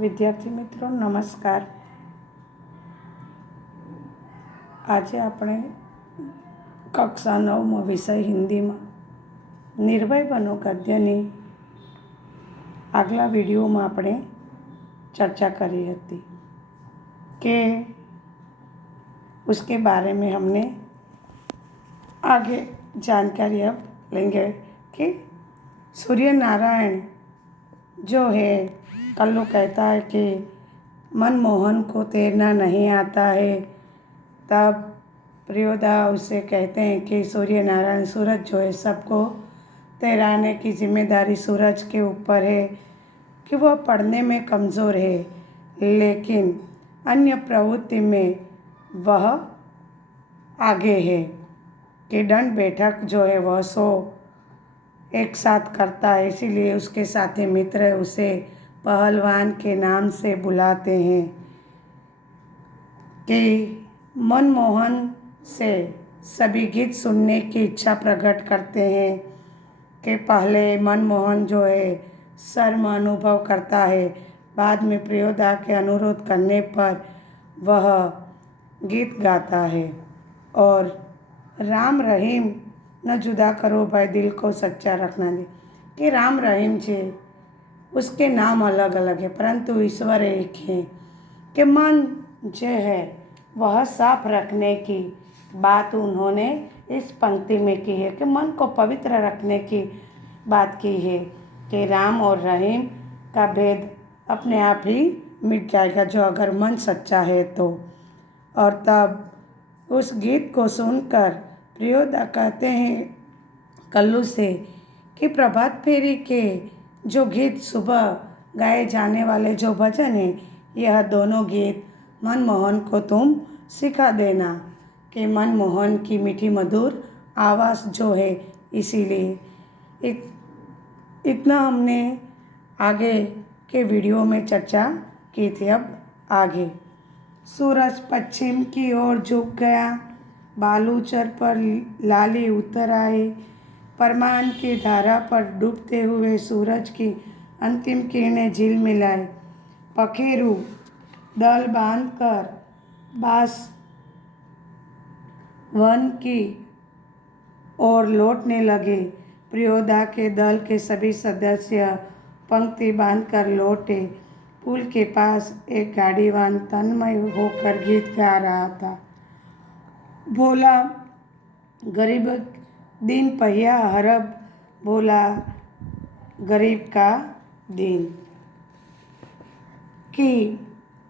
વિદ્યાર્થી મિત્રો નમસ્કાર. આજે આપણે કક્ષા 9માં વિષય હિન્દીમાં નિર્ભય બનો ગદ્યની આગલા વિડીયોમાં આપણે चर्चा करी थी कि उसके बारे में हमने आगे जानकारी अब लेंगे कि सूर्य नारायण जो है कल्लू कहता है कि मनमोहन को तैरना नहीं आता है, तब प्रियोदा उसे कहते हैं कि सूर्य नारायण सूरज जो है सबको तैराने की जिम्मेदारी सूरज के ऊपर है कि वह पढ़ने में कमज़ोर है, लेकिन अन्य प्रवृत्ति में वह आगे है कि दंड बैठक जो है वह 100 एक साथ करता है, इसीलिए उसके साथी मित्र उसे पहलवान के नाम से बुलाते हैं कि मनमोहन से सभी गीत सुनने की इच्छा प्रकट करते हैं कि पहले मनमोहन जो है शर्म अनुभव करता है, बाद में प्रियोदा के अनुरोध करने पर वह गीत गाता है। और राम रहीम न जुदा करो भाई दिल को सच्चा रखना दे कि राम रहीम जी उसके नाम अलग अलग है परंतु ईश्वर एक है कि मन जो है वह साफ रखने की बात उन्होंने इस पंक्ति में की है कि मन को पवित्र रखने की बात की है कि राम और रहीम का भेद अपने आप ही मिट जाएगा जो अगर मन सच्चा है तो। और तब उस गीत को सुनकर प्रियोदा कहते हैं कल्लू से कि प्रभात फेरी के जो गीत सुबह गाए जाने वाले जो भजन हैं, यह दोनों गीत मनमोहन को तुम सिखा देना कि मनमोहन की मीठी मधुर आवाज़ जो है, इसीलिए इतना हमने आगे के वीडियो में चर्चा की थी। अब आगे सूरज पश्चिम की ओर झुक गया, बालूचर पर लाली उतर आई, परमान की धारा पर डूबते हुए सूरज की अंतिम किरणें झील मिलाई, पखेरु दल बांधकर बास वन की ओर लौटने लगे। प्रियोदा के दल के सभी सदस्य पंक्ति बांधकर लौटे। पुल के पास एक गाड़ीवान तन्मय होकर गीत गा रहा था, भोला गरीब दिन पहिया हरब, भोला गरीब का दिन। कि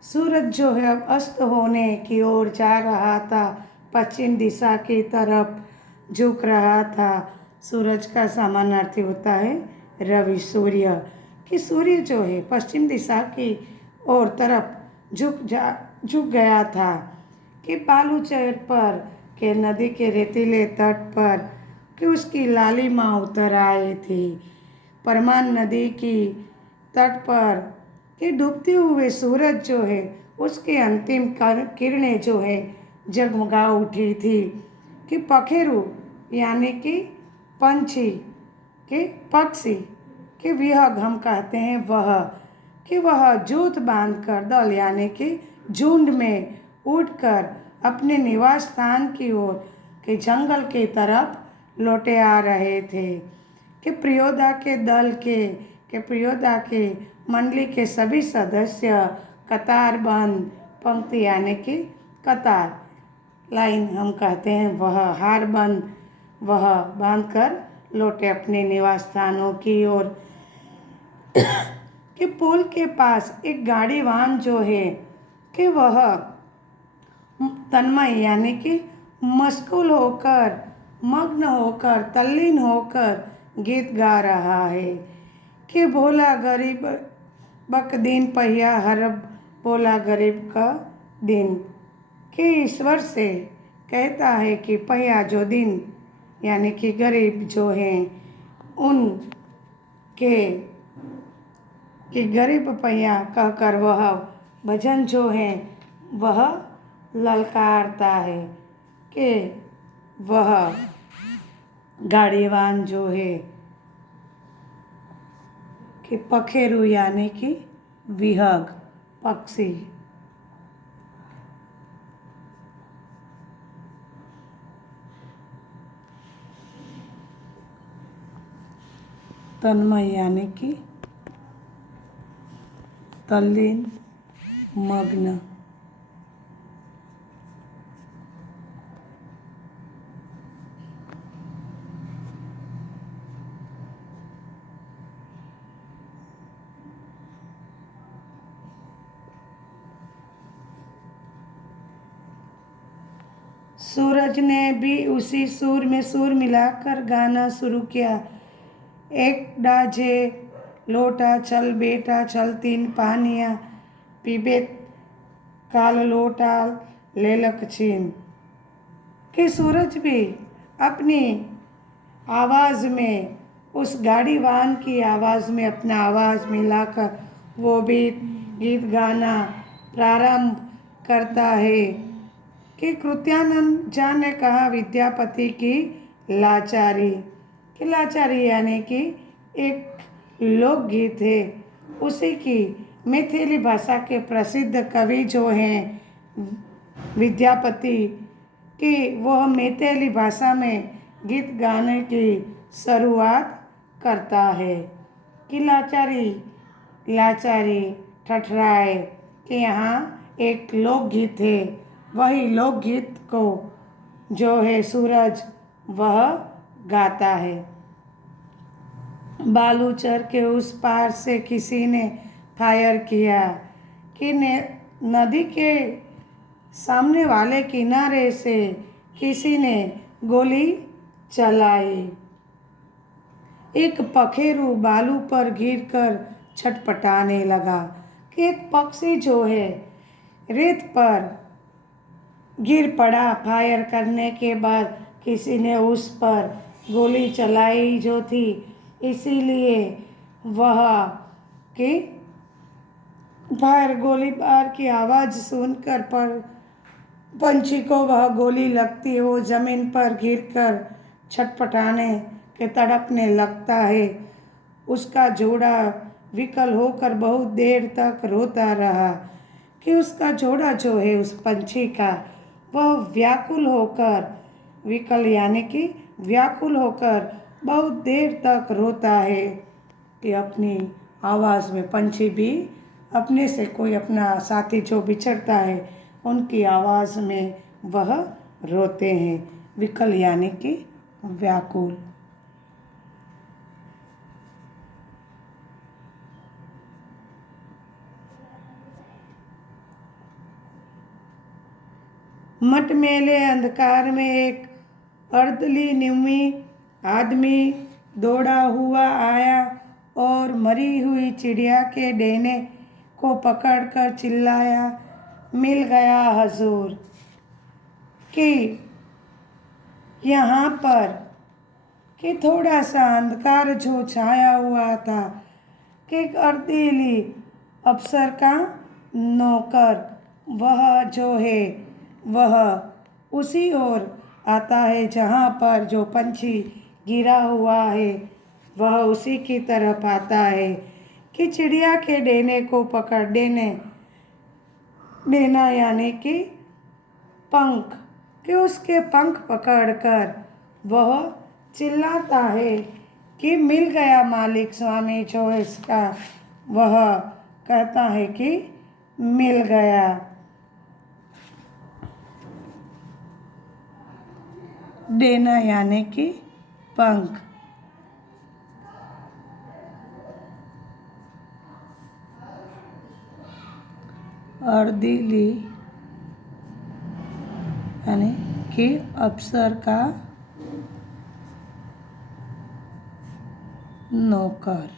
सूरज जो है अब अस्त होने की ओर जा रहा था, पश्चिम दिशा की तरफ झुक रहा था। सूरज का समानार्थी होता है रवि, सूर्य। कि सूर्य जो है पश्चिम दिशा की ओर तरफ झुक गया था कि बालूचर पर के नदी के रेतीले तट पर कि उसकी लालिमा उतर आई थी। परमान नदी की तट पर कि डूबते हुए सूरज जो है उसकी अंतिम किरणें जो है जगमगा उठी थी। कि पखेरु यानी कि पंछी के पक्षी कि विहग हम कहते हैं वह जूथ बांधकर दल यानी कि झुंड में उड़कर अपने निवास स्थान की ओर के जंगल की तरफ लौटे आ रहे थे। कि प्रियोदा के दल के प्रियोदा के मंडली के सभी सदस्य कतार बंद पंक्ति यानी कि कतार लाइन हम कहते हैं वह हार बंद वह बांधकर लौटे अपने निवास स्थानों की ओर। कि पुल के पास एक गाड़ीवान जो है कि वह तन्मय यानी कि मशगूल होकर मग्न होकर तल्लीन होकर गीत गा रहा है कि भोला गरीब बक दिन पहिया हरब, भोला गरीब का दिन। कि ईश्वर से कहता है कि पहिया जो दिन यानी कि गरीब जो हैं उन के कि गरीब पहिया कहकर वह भजन जो है वह ललकारता है कि वह गाड़ीवान जो है कि पखेरु यानी कि विहग पक्षी। तन्मय यानी कि तल्लीन, मग्न। सूरज ने भी उसी सुर में सुर मिलाकर गाना शुरू किया। एक डाजे लोटा चल बेटा चल, तीन पानियाँ पीबे काल लोटा लेलक छीन। कि सूरज भी अपनी आवाज़ में, उस गाड़ी वाहन की आवाज़ में अपना आवाज़ मिलाकर वो भी गीत गाना प्रारंभ करता है। कि कृत्यानंद झा ने कहा विद्यापति की लाचारी। कि लाचारी यानी कि एक लोकगीत है, उसी की मैथिली भाषा के प्रसिद्ध कवि जो हैं विद्यापति, कि वह मैथिली भाषा में गीत गाने की शुरुआत करता है। कि लाचारी लाचारी ठठराए। कि यहाँ एक लोकगीत है, वही लोकगीत को जो है सूरज वह गाता है। बालूचर के उस पार से किसी ने फायर किया। कि नदी के सामने वाले किनारे से किसी ने गोली चलाई। एक पखेरु बालू पर गिरकर छटपटाने लगा। कि एक पक्षी जो है रेत पर गिर पड़ा। फायर करने के बाद किसी ने उस पर गोली चलाई जो थी, इसीलिए वह कि फायर गोलीबार की आवाज़ सुनकर पर पंछी को वह गोली लगती है, वो ज़मीन पर गिरकर छटपटाने के तड़पने लगता है। उसका जोड़ा विकल होकर बहुत देर तक रोता रहा। कि उसका जोड़ा जो है उस पंछी का, वह व्याकुल होकर, विकल यानी कि व्याकुल होकर बहुत देर तक रोता है। कि अपनी आवाज़ में पंछी भी अपने से कोई अपना साथी जो बिछड़ता है उनकी आवाज़ में वह रोते हैं। विकल यानी कि व्याकुल। मटमेले अंधकार में एक अर्दली निमी आदमी दौड़ा हुआ आया और मरी हुई चिड़िया के डेने को पकड़कर चिल्लाया, मिल गया हजूर। कि यहाँ पर कि थोड़ा सा अंधकार जो छाया हुआ था, कि एक अर्दली अफसर का नौकर वह जो है वह उसी ओर आता है जहाँ पर जो पंछी गिरा हुआ है, वह उसी की तरफ आता है। कि चिड़िया के डेने को पकड़, डेना यानी कि पंख, कि उसके पंख पकड़कर वह चिल्लाता है कि मिल गया मालिक। स्वामी जो इसका वह कहता है कि मिल गया। डेना यानी कि पंख। अर्दली यानी कि अफसर का नौकर।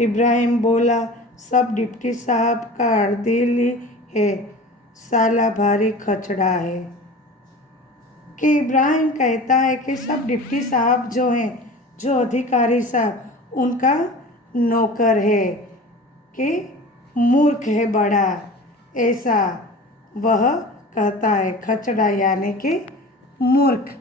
इब्राहिम बोला, सब डिप्टी साहब का अर्दली है, साला भारी खचड़ा है। कि इब्राहिम कहता है कि सब डिप्टी साहब जो हैं, जो अधिकारी साहब, उनका नौकर है, कि मूर्ख है बड़ा, ऐसा वह कहता है। खचड़ा यानी कि मूर्ख।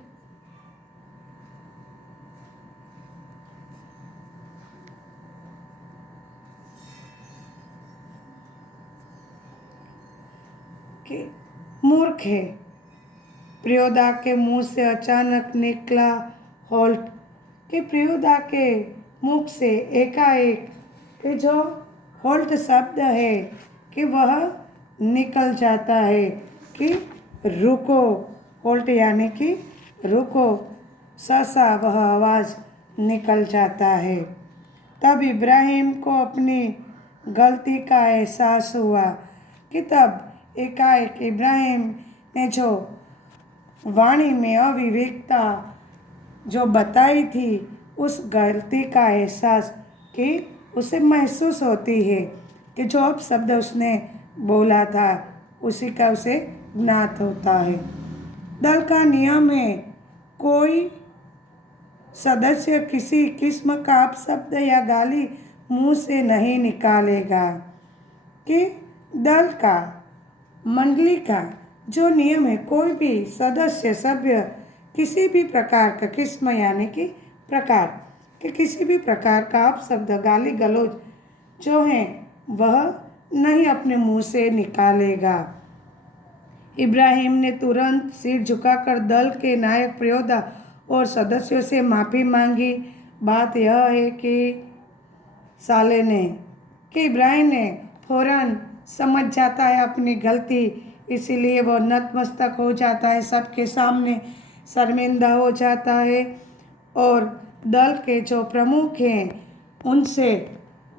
कि मूर्ख है। प्रियोदा के मुंह से अचानक निकला होल्ट कि प्रियोदा के मुख से एकाएक कि जो होल्ट शब्द है कि वह निकल जाता है कि रुको। होल्ट यानी कि रुको। सहसा वह आवाज़ निकल जाता है। तब इब्राहिम को अपनी गलती का एहसास हुआ कि तब एकाएक इब्राहिम ने जो वाणी में अविवेकता जो बताई थी उस गलती का एहसास कि उसे महसूस होती है कि जो अब शब्द उसने बोला था उसी का उसे ज्ञात होता है। दल का नियम है कोई सदस्य किसी किस्म का अपशब्द या गाली मुंह से नहीं निकालेगा। कि दल का मंडली का जो नियम है कोई भी सदस्य सभ्य किसी भी प्रकार का किस्म यानी कि प्रकार कि किसी भी प्रकार का अपशब्द गाली गलौज जो है वह नहीं अपने मुंह से निकालेगा। इब्राहिम ने तुरंत सिर झुकाकर दल के नायक प्रियोदा और सदस्यों से माफ़ी मांगी। बात यह है कि साले ने कि इब्राहिम ने फौरन समझ जाता है अपनी गलती, इसीलिए वह नतमस्तक हो जाता है, सबके सामने शर्मिंदा हो जाता है और दल के जो प्रमुख हैं उनसे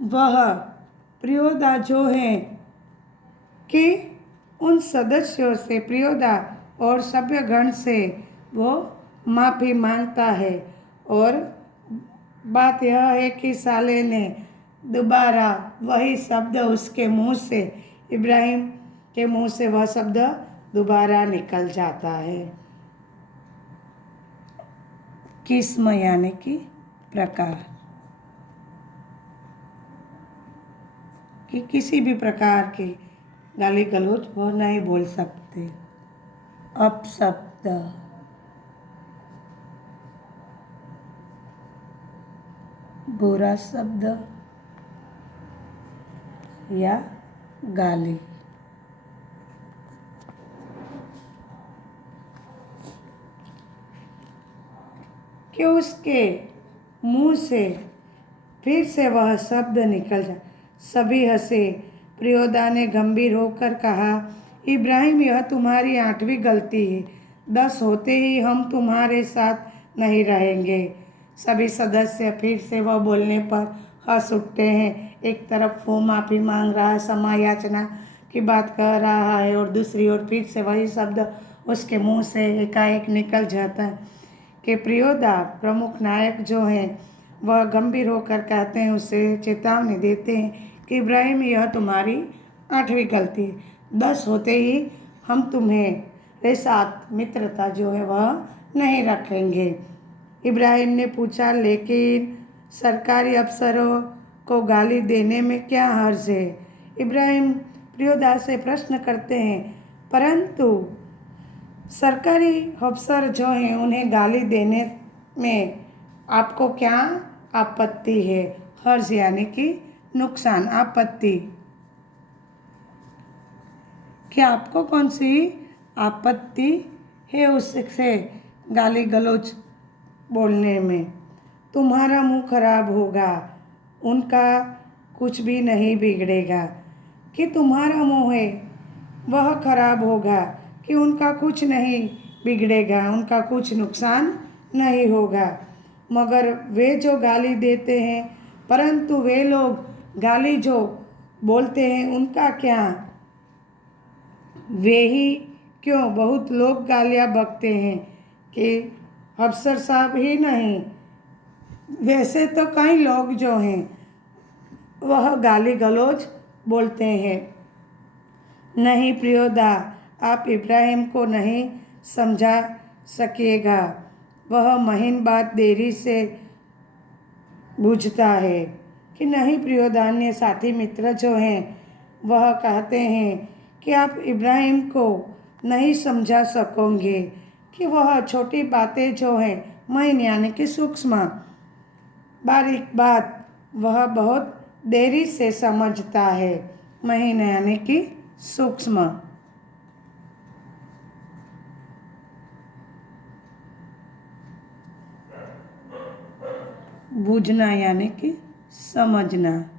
वह प्रियोदा जो हैं कि उन सदस्यों से प्रियोदा और सभ्यगण से वो माफ़ी मांगता है। और बात यह है कि साले ने दोबारा वही शब्द उसके मुंह से इब्राहिम के मुंह से वह शब्द दोबारा निकल जाता है। किस्म यानी कि प्रकार कि किसी भी प्रकार की गाली गलौज वह नहीं बोल सकते। अपशब्द बुरा शब्द या गाली। कि उसके मुंह से फिर से वह शब्द निकल जाए। सभी हंसे। प्रियोदा ने गंभीर होकर कहा, इब्राहिम यह तुम्हारी 8वीं गलती है। 10 होते ही हम तुम्हारे साथ नहीं रहेंगे। सभी सदस्य फिर से वह बोलने पर हंस उठते हैं। एक तरफ वो माफ़ी मांग रहा है, क्षमा याचना की बात कर रहा है और दूसरी ओर फिर से वही शब्द उसके मुंह से एकाएक निकल जाता है कि प्रियोदा प्रमुख नायक जो हैं वह गंभीर होकर कहते हैं, उसे चेतावनी देते हैं कि इब्राहिम यह तुम्हारी 8वीं गलती है। 10 होते ही हम तुम्हें साथ मित्रता जो है वह नहीं रखेंगे। इब्राहिम ने पूछा, लेकिन सरकारी अफसरों को गाली देने में क्या हर्ज है? इब्राहिम प्रियोदा से प्रश्न करते हैं, परंतु सरकारी अफसर जो हैं उन्हें गाली देने में आपको क्या आपत्ति है? हर्ज यानी कि नुकसान, आपत्ति। क्या आपको कौन सी आपत्ति है उससे गाली गलौज बोलने में? तुम्हारा मुंह खराब होगा, उनका कुछ भी नहीं बिगड़ेगा। कि तुम्हारा मुंह है वह खराब होगा कि उनका कुछ नहीं बिगड़ेगा, उनका कुछ नुकसान नहीं होगा। मगर वे जो गाली देते हैं, परंतु वे लोग गाली जो बोलते हैं उनका क्या? वे ही क्यों, बहुत लोग गालियाँ बकते हैं कि अफसर साहब ही नहीं, वैसे तो कई लोग जो हैं वह गाली गलौज बोलते हैं। नहीं प्रियोदा, आप इब्राहिम को नहीं समझा सकिएगा। वह महीन बात देरी से बूझता है। कि नहीं प्रियोदा, अन्य साथी मित्र जो हैं वह कहते हैं कि आप इब्राहिम को नहीं समझा सकोगे कि वह छोटी बातें जो हैं महीन यानी कि सूक्ष्म बारीक बात वह बहुत देरी से समझता है। महीन यानी कि सूक्ष्म। बूझना यानी कि समझना।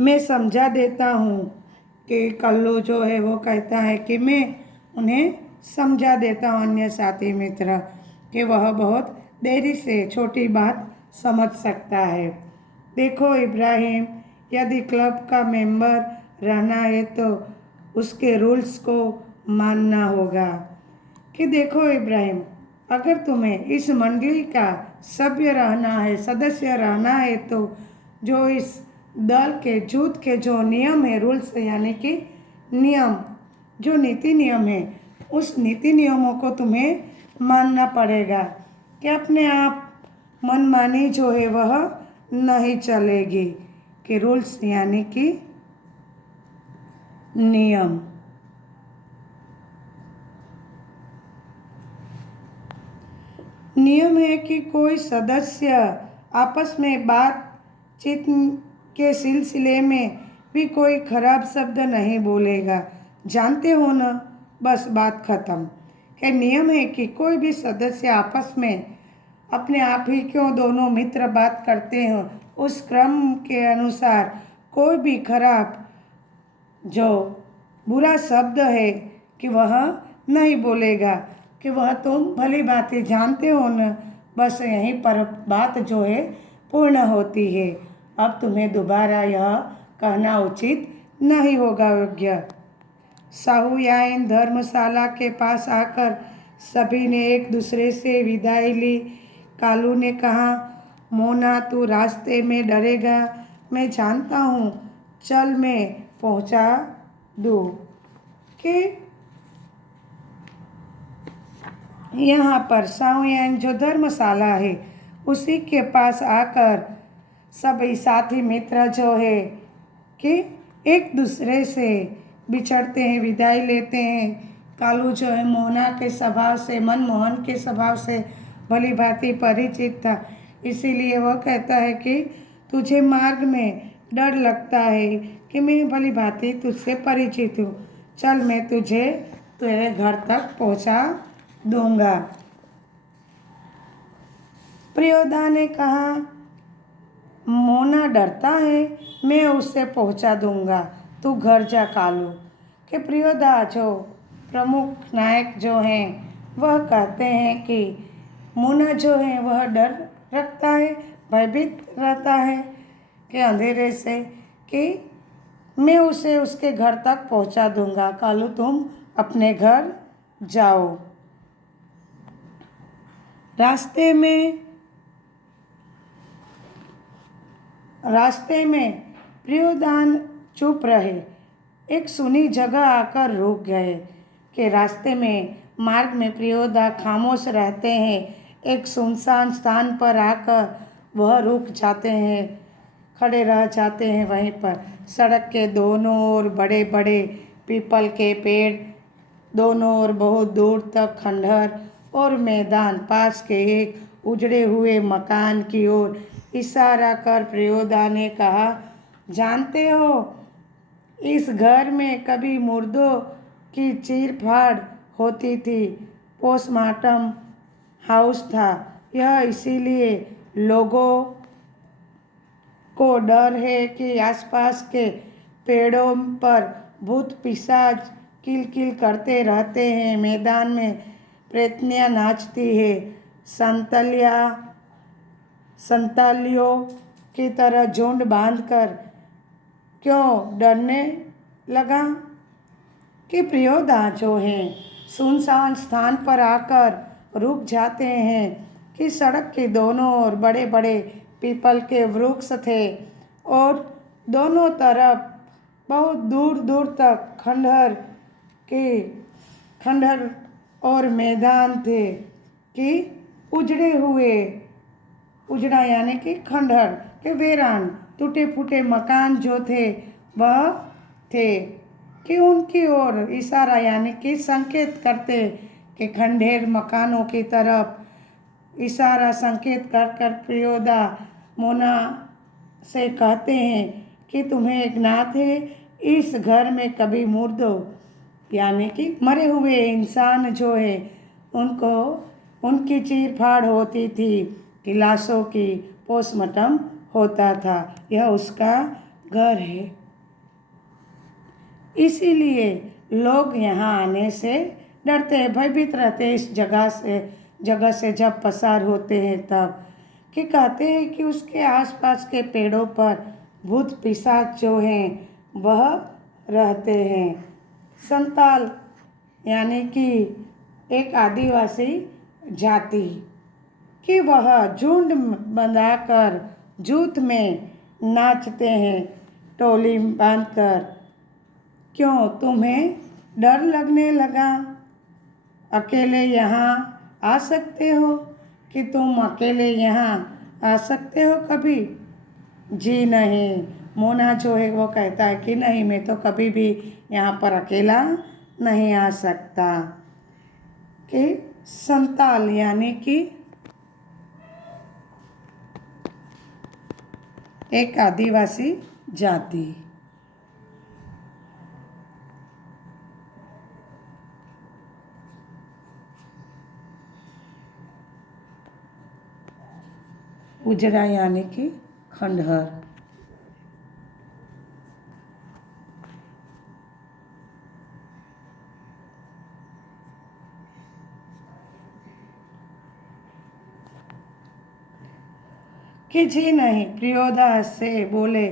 मैं समझा देता हूँ कि कल्लू जो है वो कहता है कि मैं उन्हें समझा देता हूँ, अन्य साथी मित्र, कि वह बहुत देरी से छोटी बात समझ सकता है। देखो इब्राहिम, यदि क्लब का मेंबर रहना है तो उसके रूल्स को मानना होगा। कि देखो इब्राहिम, अगर तुम्हें इस मंडली का सभ्य रहना है, सदस्य रहना है, तो जो इस दल के जुट के जो नियम है, रूल्स यानी कि नियम, जो नीति नियम है, उस नीति नियमों को तुम्हें मानना पड़ेगा। कि अपने आप मनमानी जो है वह नहीं चलेगी। कि रूल्स यानी कि नियम। नियम है कि कोई सदस्य आपस में बातचीत के सिलसिले में भी कोई खराब शब्द नहीं बोलेगा। जानते हो ना, बस बात खत्म। कि नियम है कि कोई भी सदस्य आपस में अपने आप ही क्यों दोनों मित्र बात करते हो, उस क्रम के अनुसार कोई भी खराब जो बुरा शब्द है कि वह नहीं बोलेगा। कि वह तुम भली बातें जानते हो न, बस यहीं पर बात जो है पूर्ण होती है। अब तुम्हें दोबारा यह कहना उचित नहीं होगा योग्य। साहुयाइन धर्मशाला के पास आकर सभी ने एक दूसरे से विदाई ली। कालू ने कहा, मोना तू रास्ते में डरेगा, मैं जानता हूँ, चल मैं पहुँचा दूँ। कि यहाँ पर साहुयाइन जो धर्मशाला है उसी के पास आकर सभी साथी मित्र जो है कि एक दूसरे से बिछड़ते हैं, विदाई लेते हैं। कालू जो है मोना के स्वभाव से, मनमोहन के स्वभाव से भली भांति परिचित था, इसीलिए वह कहता है कि तुझे मार्ग में डर लगता है कि मैं भली भांति तुझसे परिचित हूँ, चल मैं तुझे तेरे घर तक पहुँचा दूंगा। प्रियोदा ने कहा, मोना डरता है, मैं उससे पहुंचा दूंगा, तू घर जा कालू। कि प्रियोदा जो प्रमुख नायक जो हैं वह कहते हैं कि मोना जो है वह डर रखता है, भयभीत रहता है कि अंधेरे से, कि मैं उसे उसके घर तक पहुंचा दूंगा, कालू तुम अपने घर जाओ। रास्ते में प्रियोदान चुप रहे, एक सुनी जगह आकर रुक गए। कि रास्ते में मार्ग में प्रियोदा खामोश रहते हैं, एक सुनसान स्थान पर आकर वह रुक जाते हैं, खड़े रह जाते हैं वहीं पर। सड़क के दोनों ओर बड़े बड़े पीपल के पेड़, दोनों ओर बहुत दूर तक खंडहर और मैदान, पास के एक उजड़े हुए मकान की ओर इशारा कर प्रियोदा ने कहा, जानते हो, इस घर में कभी मुर्दों की चीर फाड़ होती थी, पोस्टमार्टम हाउस था यह, इसीलिए लोगों को डर है कि आसपास के पेड़ों पर भूत पिशाच किलकिल करते रहते हैं, मैदान में प्रेतनियाँ नाचती है, संतालियों की तरह झुंड बांधकर। क्यों डरने लगा? कि प्रियोदा जो हैं सुनसान स्थान पर आकर रुक जाते हैं। कि सड़क के दोनों ओर बड़े बड़े पीपल के वृक्ष थे और दोनों तरफ बहुत दूर दूर तक खंडहर और मैदान थे। कि उजड़ा यानी कि खंडहर के वीरान टूटे फूटे मकान जो थे वह थे। कि उनकी ओर इशारा यानी कि संकेत करते कि खंडहर मकानों की तरफ इशारा संकेत कर कर प्रियोदा मोना से कहते हैं कि तुम्हें ज्ञात है, इस घर में कभी मुर्दों यानी कि मरे हुए इंसान जो है उनको उनकी चीर फाड़ होती थी कि लाशों की पोस्टमार्टम होता था। यह उसका घर है, इसीलिए लोग यहाँ आने से डरते हैं, भयभीत रहते हैं इस जगह से जब पसार होते हैं तब। कि कहते हैं कि उसके आसपास के पेड़ों पर भूत पिशाच जो हैं वह रहते हैं। संताल यानी कि एक आदिवासी जाति कि वह झुंड बनाकर जूथ में नाचते हैं टोली बांधकर। क्यों तुम्हें डर लगने लगा? अकेले यहाँ आ सकते हो कि तुम अकेले यहाँ आ सकते हो कभी? जी नहीं। मोना जो है वो कहता है कि नहीं, मैं तो कभी भी यहाँ पर अकेला नहीं आ सकता। कि संताल यानी कि एक आदिवासी जाति। उजरा यानी कि खंडहर। कि जी नहीं। प्रियोदा से बोले,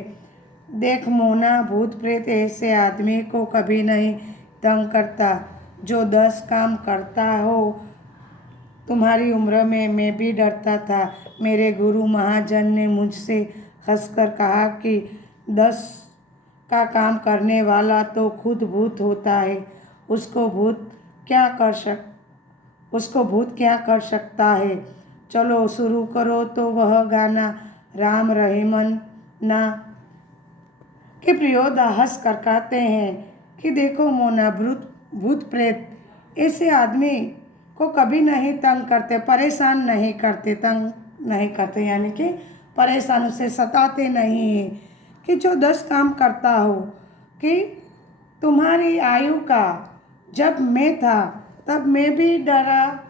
देख मोना, भूत प्रेत ऐसे आदमी को कभी नहीं तंग करता जो 10 काम करता हो। तुम्हारी उम्र में मैं भी डरता था। मेरे गुरु महाजन ने मुझसे हंसकर कहा कि 10 का काम करने वाला तो खुद भूत होता है, उसको भूत क्या कर सकता है। चलो शुरू करो तो वह गाना राम रहीमन ना। कि प्रियोदा हंस कर कहते हैं कि देखो मोना, भूत प्रेत ऐसे आदमी को कभी नहीं तंग करते, परेशान नहीं करते, तंग नहीं करते यानी कि परेशान उसे सताते नहीं हैं। कि जो 10 काम करता हो। कि तुम्हारी आयु का जब मैं था तब मैं भी डरा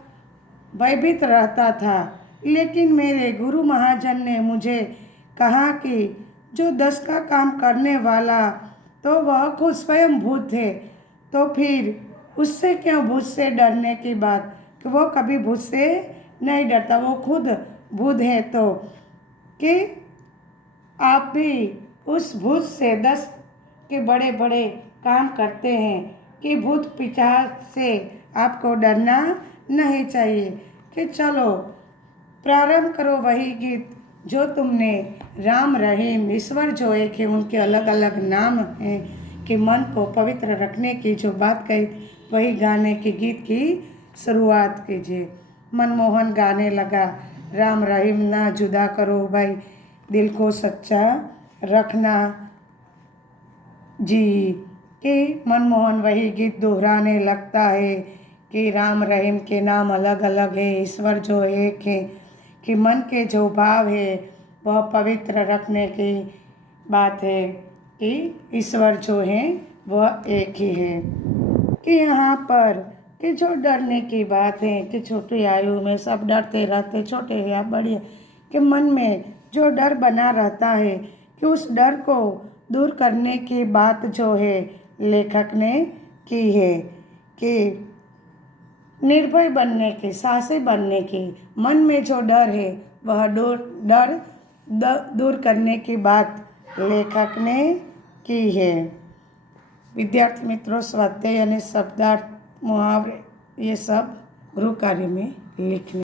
भयभीत रहता था, लेकिन मेरे गुरु महाजन ने मुझे कहा कि जो 10 का काम करने वाला तो वह खुद स्वयं भूत है, तो फिर उससे क्यों भूत से डरने की बात। कि वो कभी भूत से नहीं डरता, वो खुद भूत है। तो कि आप भी उस भूत से 10 के बड़े बड़े काम करते हैं कि भूत पिशाच से आपको डरना नहीं चाहिए। कि चलो प्रारंभ करो वही गीत जो तुमने राम रहीम ईश्वर जो एक है उनके अलग अलग नाम हैं कि मन को पवित्र रखने की जो बात कही, वही गाने के गीत की शुरुआत कीजिए। मनमोहन गाने लगा, राम रहीम ना जुदा करो भाई, दिल को सच्चा रखना जी। कि मनमोहन वही गीत दोहराने लगता है कि राम रहीम के नाम अलग अलग है, ईश्वर जो एक है, कि मन के जो भाव है वह पवित्र रखने की बात है कि ईश्वर जो है वह एक ही है। कि यहाँ पर कि जो डरने की बात है कि छोटी आयु में सब डरते रहते, छोटे या बड़े, कि मन में जो डर बना रहता है कि उस डर को दूर करने की बात जो है लेखक ने की है। कि निर्भय बनने की, साहसी बनने की, मन में जो डर है वह दूर करने की बात लेखक ने की है। विद्यार्थी मित्रों, स्वाध्याय यानी शब्दार्थ, मुहावरे ये सब गृह कार्य में लिखने